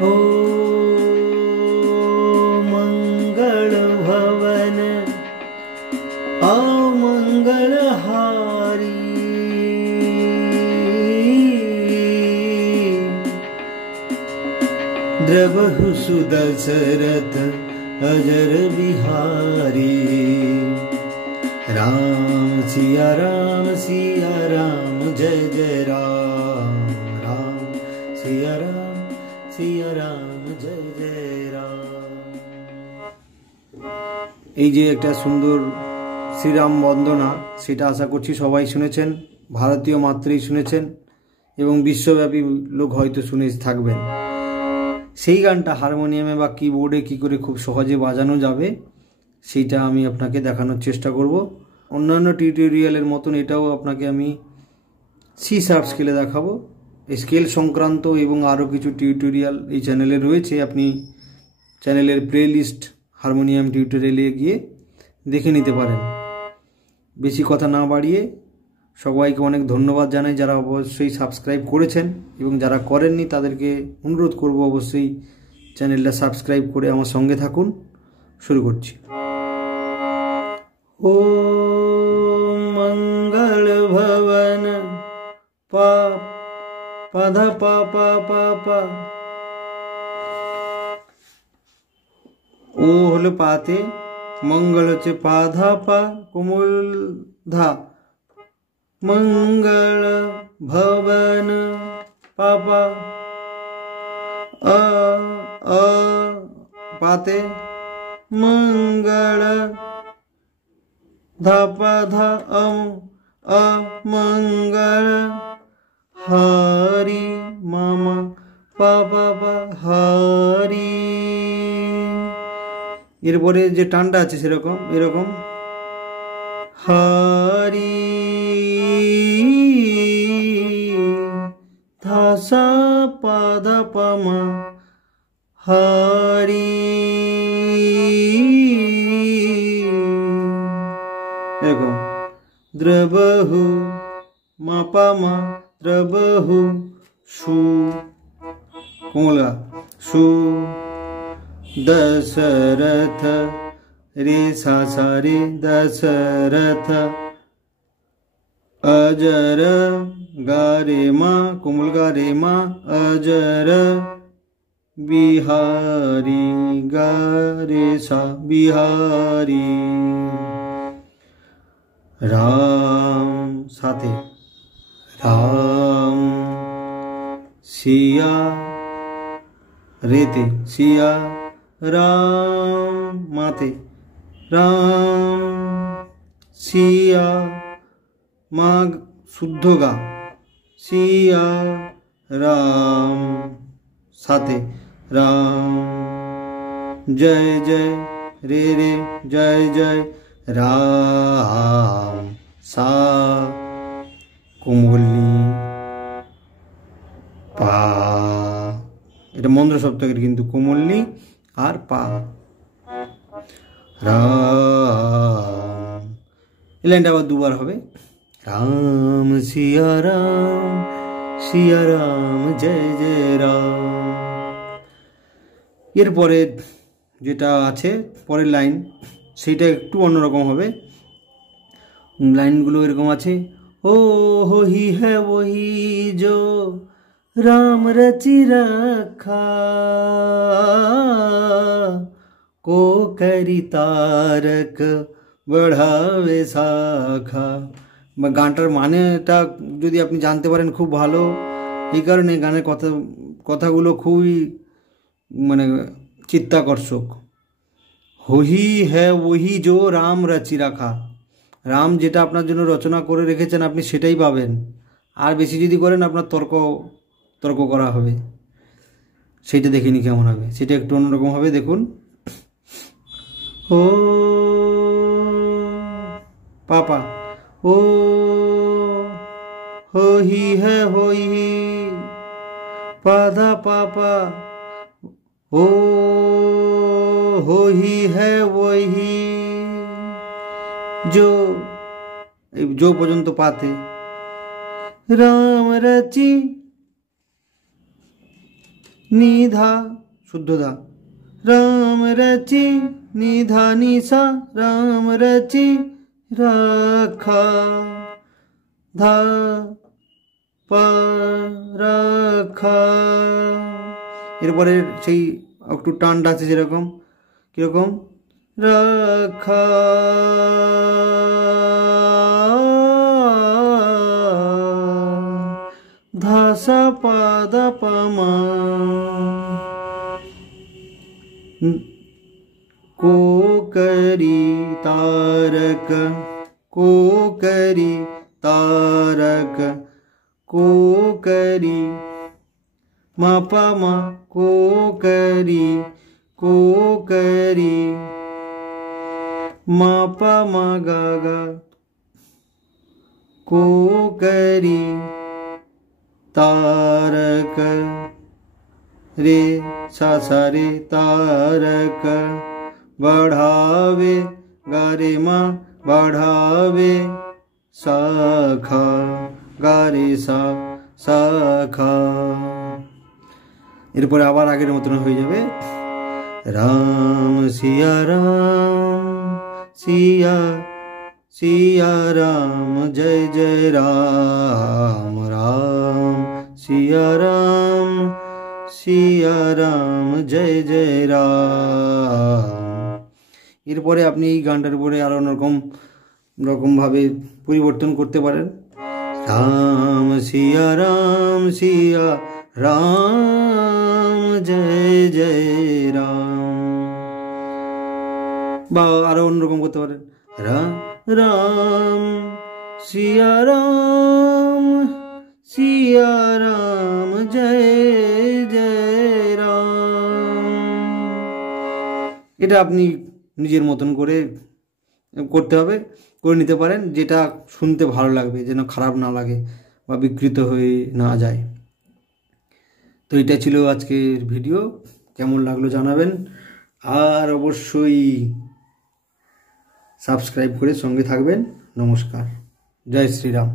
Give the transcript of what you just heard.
हो मंगल भवन अमंगल हारी, द्रवहु सुदशरथ अजर बिहारी। राम सिया राम जय जय राम, राम सिया राम जय जय राम। এই যে একটা সুন্দর শ্রীরাম বন্দনা, সেটা আশা করছি সবাই শুনেছেন, ভারতীয় মাত্রেই শুনেছেন এবং বিশ্বব্যাপী লোক হয়তো শুনে থাকবেন। সেই গানটা হারমোনিয়ামে বা কিবোর্ডে কি করে খুব সহজে বাজানো যাবে সেইটা আমি আপনাকে দেখানোর চেষ্টা করব। অন্যান্য টিউটোরিয়ালের মতন এটাও আপনাকে আমি সি শার্প স্কেলে দেখাবো। স্কেল সংক্রান্ত এবং আরও কিছু টিউটোরিয়াল এই চ্যানেলে রয়েছে, আপনি চ্যানেলের প্লেলিস্ট হারমোনিয়াম টিউটোরিয়ালে গিয়ে দেখে নিতে পারেন। বেশি কথা না বাড়িয়ে সবাইকে অনেক ধন্যবাদ জানাই যারা অবশ্যই সাবস্ক্রাইব করেছেন, এবং যারা করেননি তাদেরকে অনুরোধ করব অবশ্যই চ্যানেলটা সাবস্ক্রাইব করে আমার সঙ্গে থাকুন। শুরু করছি। ও মঙ্গল ভবন পা পাধা পা পা পা পা, ও হলো পাতে, মঙ্গল হচ্ছে পাধা পা, কোমল ধা, मंगल भवन पापा अ पाते, मंगल धापा धा मंगल हरि मामा पापा हरि। এরপরে যে টানটা আছে সেরকম এরকম हरि धासा पादा पमा हरि, एरकम द्रबहु मापामा द्रबहु शु कोमलगा शु, दशरथ रे सा सा रे दशरथ अजर गा रे मा कोमल गा रे मा अजर बिहारी गा रे सा बिहारी। राम साथे राम सिया रेते सिया राम माते राम सिया माग शुद्ध गा सिया राम साथे राम जय जय रे रे जय जय राम सा কোমলি পা, এটা মন্দ্র সপ্তকের কিন্তু কোমলি আর পা। রাম এই লাইনটা আবার দুবার হবে, রাম সিয়া রাম জয় জয় রাম। এরপরে যেটা আছে পরের লাইন সেইটা একটু অন্যরকম হবে। লাইনগুলো এরকম আছে, ও ही है वही जो राम रचि रखा, को करी तारक बढ़ावे शाखा। গানটার মানেটা যদি আপনি জানতে পারেন খুব ভালো, এই কারণে গানের কথাগুলো খুবই মানে চিত্তাকর্ষক। होही है वही जो राम रचि रखा, রাম যেটা আপনার জন্য রচনা করে রেখেছেন আপনি সেটাই পাবেন, আর বেশি যদি করেন আপনার তর্ক করা হবে। সেইটা দেখিনি কেমন হবে, সেটা একটু অন্যরকম হবে, দেখুন। ও পাপা ও होही है होही पाधा पापा, ओ होही है वही जो पर्यন্ত পাতে রাম রচি নিধা শুদ্ধ ধা, রাম রচি নিধা নিসা, রাম রচি রাখা, ধা পা রাখা। এরপরে সেই একটু টানটা আছে যেরকম, কিরকম, রাখা ধাসা পাদা পামা, कोकरी तारक, कोकरी तारक, कोकरी मा पा मा, कोकरी कोकरी मा पा मा गा गा, कोकरी तारक, रे सा सा रे तारक, बढ़ावे गा रे मा, बढ़ावे शाखा, गा रे सा শাখা। এরপরে আবার আগের মতন হয়ে যাবে, রাম সিয়া রাম, সিয়া সিয়া রাম, জয় জয় রাম, রাম সিয়া রাম, সিয়া রাম, জয় জয় রাম। এরপরে আপনি এই গানটার উপরে আরো রকমভাবে পরিবর্তন করতে পারেন, রাম সিয়া রাম, সিয়া রাম, জয় জয় রাম। বা আরো অন্যরকম করতে পারেন, রাম সিয়া রাম, সিয়া রাম, জয় জয় রাম। এটা আপনি নিজের মতন করে করতে হবে, করে নিতে পারেন, যেটা শুনতে ভালো লাগবে, যেন খারাপ না লাগে বা বিকৃত হয়ে না যায়। তো এটা ছিল আজকের ভিডিও, কেমন লাগলো জানাবেন, আর অবশ্যই সাবস্ক্রাইব করে সঙ্গে থাকবেন। নমস্কার, জয় শ্রীরাম।